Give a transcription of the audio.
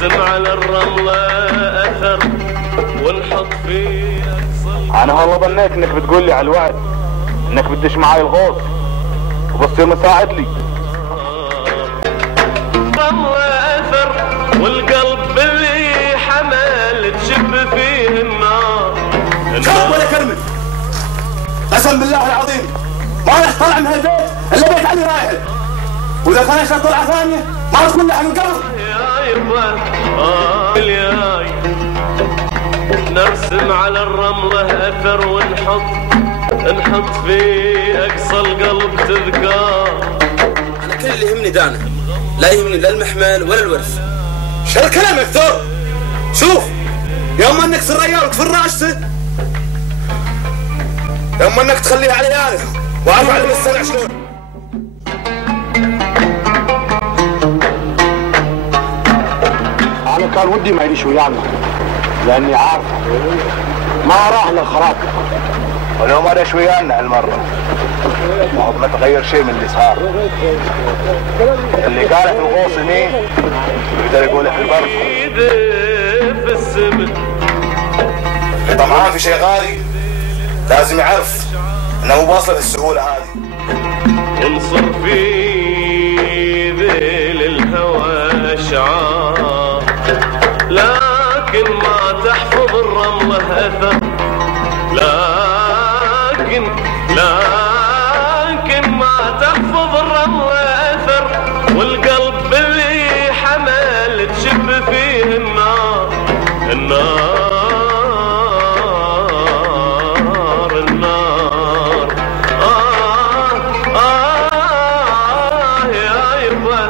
نرسم على الرملة أثر ونحط فيه أقصى. أنا والله ظنيت إنك بتقول لي على الوعد إنك بدش معاي الغوص وبتصير مساعد لي. رملة أثر والقلب اللي حمل تشب فيه النار. شوف ولا كلمة، قسم بالله العظيم ما راح طلع من هالبيت إلا بيت علي رايحل، وإذا خرجت طلعة ثانية ما تكون لحم القبر. يا يبا الياي نرسم على الرملة أثر ونحط في أقصى القلب تذكار. أنا كل اللي يهمني دانا، لا يهمني لا المحمل ولا الورث. شو الكلام يا دكتور؟ شوف يوم انك تصير ريال وتفر راشته، يوم انك تخليها علي انا واعرف علم السلع شلون. أنا كان ودي ما يعيش ويانا لأني عارف ما راح للخراج، ولو ما عاش ويانا هالمرة ما تغير شيء من اللي صار. اللي قاله في الغوص مين يقدر يقوله في البر. في السمن طمعان في شيء غالي لازم يعرف انه مو واصل بالسهولة هذه. انصر في ذيل الهوى اشعار لكن ما تحفظ الرملة اثر. لكن ما تحفظ الرملة اثر والقلب اللي حمل تشب فيه النار. النار يا يبا